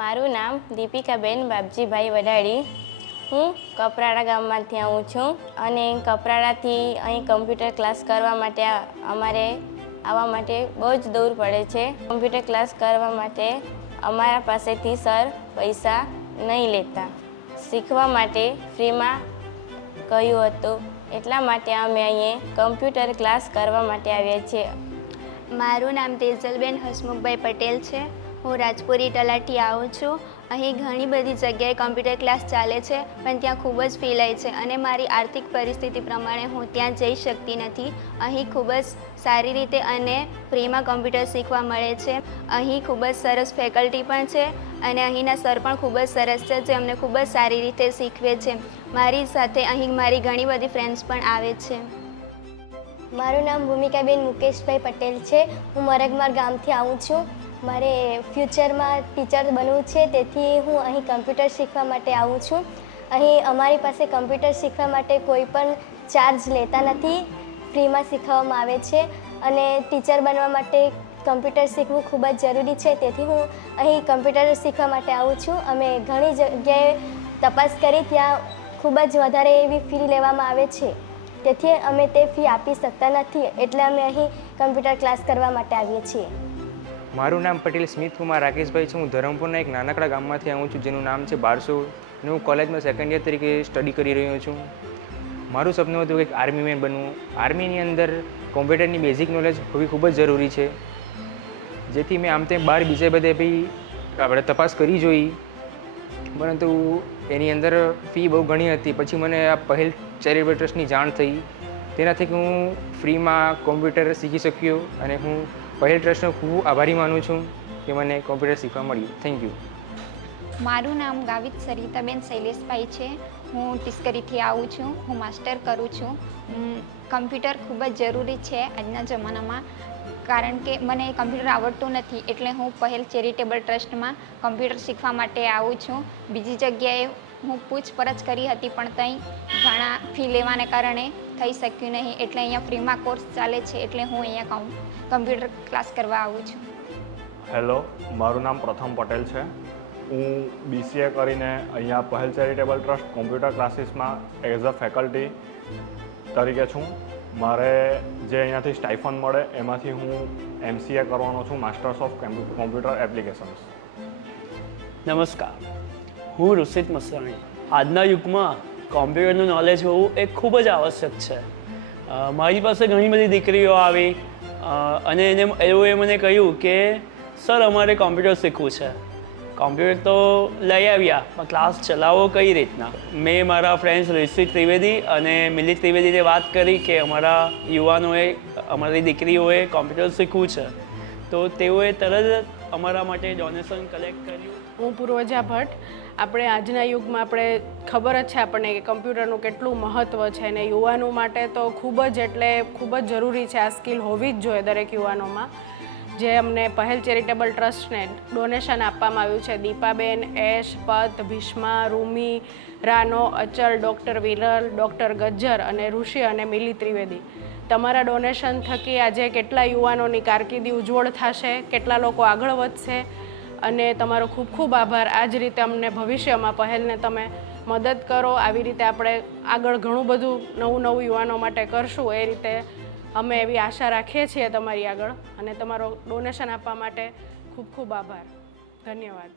મારું નામ દીપિકાબેન બાપજીભાઈ વડાડી. હું કપરાડા ગામમાંથી આવું છું અને કપરાડાથી અહીં કમ્પ્યુટર ક્લાસ કરવા માટે અમારે આવવા માટે બહુ જ દૂર પડે છે. કમ્પ્યુટર ક્લાસ કરવા માટે અમારા પાસેથી સર પૈસા નહીં લેતા. શીખવા માટે ફ્રીમાં કહ્યું હતું, એટલા માટે અમે અહીં કમ્પ્યુટર ક્લાસ કરવા માટે આવ્યા છીએ. મારું નામ તેજલબેન હસમુખભાઈ પટેલ છે. હું રાજપુરી તલાટી આવું છું. અહીં ઘણી બધી જગ્યાએ કમ્પ્યુટર ક્લાસ ચાલે છે, પણ ત્યાં ખૂબ જ ફી લે છે અને મારી આર્થિક પરિસ્થિતિ પ્રમાણે હું ત્યાં જઈ શકતી નથી. અહીં ખૂબ જ સારી રીતે અને ફ્રીમાં કમ્પ્યુટર શીખવા મળે છે. અહીં ખૂબ જ સરસ ફેકલ્ટી પણ છે અને અહીંના સર પણ ખૂબ જ સરસ છે, જે અમને ખૂબ જ સારી રીતે શીખવે છે. મારી સાથે અહીં મારી ઘણી બધી ફ્રેન્ડ્સ પણ આવે છે. મારું નામ ભૂમિકાબેન મુકેશભાઈ પટેલ છે. હું મરગમાર ગામથી આવું છું. મારે ફ્યુચરમાં ટીચર બનવું છે, તેથી હું અહીં કમ્પ્યુટર શીખવા માટે આવું છું. અહીં અમારી પાસે કમ્પ્યુટર શીખવા માટે કોઈ પણ ચાર્જ લેતા નથી, ફ્રીમાં શીખવવામાં આવે છે અને ટીચર બનવા માટે કમ્પ્યુટર શીખવું ખૂબ જ જરૂરી છે, તેથી હું અહીં કમ્પ્યુટર શીખવા માટે આવું છું. અમે ઘણી જગ્યાએ તપાસ કરી, ત્યાં ખૂબ જ વધારે એવી ફી લેવામાં આવે છે, તેથી અમે તે ફી આપી શકતા નથી, એટલે અમે અહીં કમ્પ્યુટર ક્લાસ કરવા માટે આવીએ છીએ. મારું નામ પટેલ સ્મિત કુમાર રાકેશભાઈ છે. હું ધરમપુરના એક નાનકડા ગામમાંથી આવું છું, જેનું નામ છે બારસો, અને હું કોલેજમાં સેકન્ડ યર તરીકે સ્ટડી કરી રહ્યો છું. મારું સપનું હતું કે આર્મી મેન બનવું. આર્મીની અંદર કોમ્પ્યુટરની બેઝિક નોલેજ હોવી ખૂબ જ જરૂરી છે, જેથી મેં આમ તેમ બહાર બીજે બધે બી આપણે તપાસ કરી જોઈ, પરંતુ એની અંદર ફી બહુ ઘણી હતી. પછી મને આ પહેલ ચેરિટેબલ ટ્રસ્ટની જાણ થઈ, તેનાથી હું ફ્રીમાં કોમ્પ્યુટર શીખી શક્યો અને હું પહેલ ટ્રસ્ટનો ખૂબ આભારી માનું છું કે મને કોમ્પ્યુટર શીખવા મળ્યું. Thank you. મારું નામ ગાવિત સરિતાબેન શૈલેષભાઈ છે. હું ટિસ્કરીથી આવું છું. હું માસ્ટર કરું છું. કમ્પ્યુટર ખૂબ જ જરૂરી છે આજના જમાનામાં, કારણ કે મને કમ્પ્યુટર આવડતું નથી, એટલે હું પહેલ ચેરિટેબલ ટ્રસ્ટમાં કમ્પ્યુટર શીખવા માટે આવું છું. બીજી જગ્યાએ હું પૂછપરછ કરી હતી, પણ ત્યાં ઘણા ફી લેવાને કારણે થઈ શક્યું નહીં, એટલે અહીંયા ફ્રીમાં કોર્સ ચાલે છે, એટલે હું અહીંયા કમ્પ્યુટર ક્લાસ કરવા આવું છું. હેલો, મારું નામ પ્રથમ પટેલ છે. હું BCA કરીને અહીંયા પહેલ ચેરિટેબલ ટ્રસ્ટ કોમ્પ્યુટર ક્લાસીસમાં એઝ અ ફેકલ્ટી તરીકે છું. મારે જે અહીંયાથી સ્ટાઇફન મળે એમાંથી હું MCA કરવાનો છું, માસ્ટર્સ ઓફ કોમ્પ્યુટર એપ્લિકેશન્સ. નમસ્કાર, હું ઋષિત મસાણી. આજના યુગમાં કોમ્પ્યુટરનું નોલેજ હોવું એ ખૂબ જ આવશ્યક છે. મારી પાસે ઘણી બધી દીકરીઓ આવી અને એ મને કહ્યું કે સર અમારે કોમ્પ્યુટર શીખવું છે. કોમ્પ્યુટર તો લઈ આવ્યા, પણ ક્લાસ ચલાવવો કઈ રીતના? મેં મારા ફ્રેન્ડ્સ ઋષિ ત્રિવેદી અને મિલિત ત્રિવેદીને વાત કરી કે અમારા યુવાનોએ, અમારી દીકરીઓએ કોમ્પ્યુટર શીખવું છે, તો તેઓએ તરત જ અમારા માટે ડોનેશન કલેક્ટ કર્યું. હું પૂર્વજા ભટ્ટ. આપણે આજના યુગમાં આપણે ખબર જ છે આપણને કે કમ્પ્યુટરનું કેટલું મહત્ત્વ છે, અને યુવાનો માટે તો ખૂબ જ જરૂરી છે. આ સ્કિલ હોવી જ જોઈએ દરેક યુવાનોમાં. જે અમને પહેલ ચેરિટેબલ ટ્રસ્ટને ડોનેશન આપવામાં આવ્યું છે, દીપાબેન, એશ, પત, ભીષ્મા, રૂમી, રાનો, અચલ, ડૉક્ટર વિરલ, ડૉક્ટર ગજ્જર અને ઋષિ અને મિલી ત્રિવેદી. તમારા ડોનેશન થકી આજે કેટલા યુવાનોની કારકિર્દી ઉજ્જવળ થશે, કેટલા લોકો આગળ વધશે, અને તમારો ખૂબ ખૂબ આભાર. આ જ રીતે અમને ભવિષ્યમાં પહેલને તમે મદદ કરો. આવી રીતે આપણે આગળ ઘણું બધું નવું યુવાનો માટે કરશું, એ રીતે અમે એવી આશા રાખીએ છીએ તમારી આગળ. અને તમારો ડોનેશન આપવા માટે ખૂબ ખૂબ આભાર. ધન્યવાદ.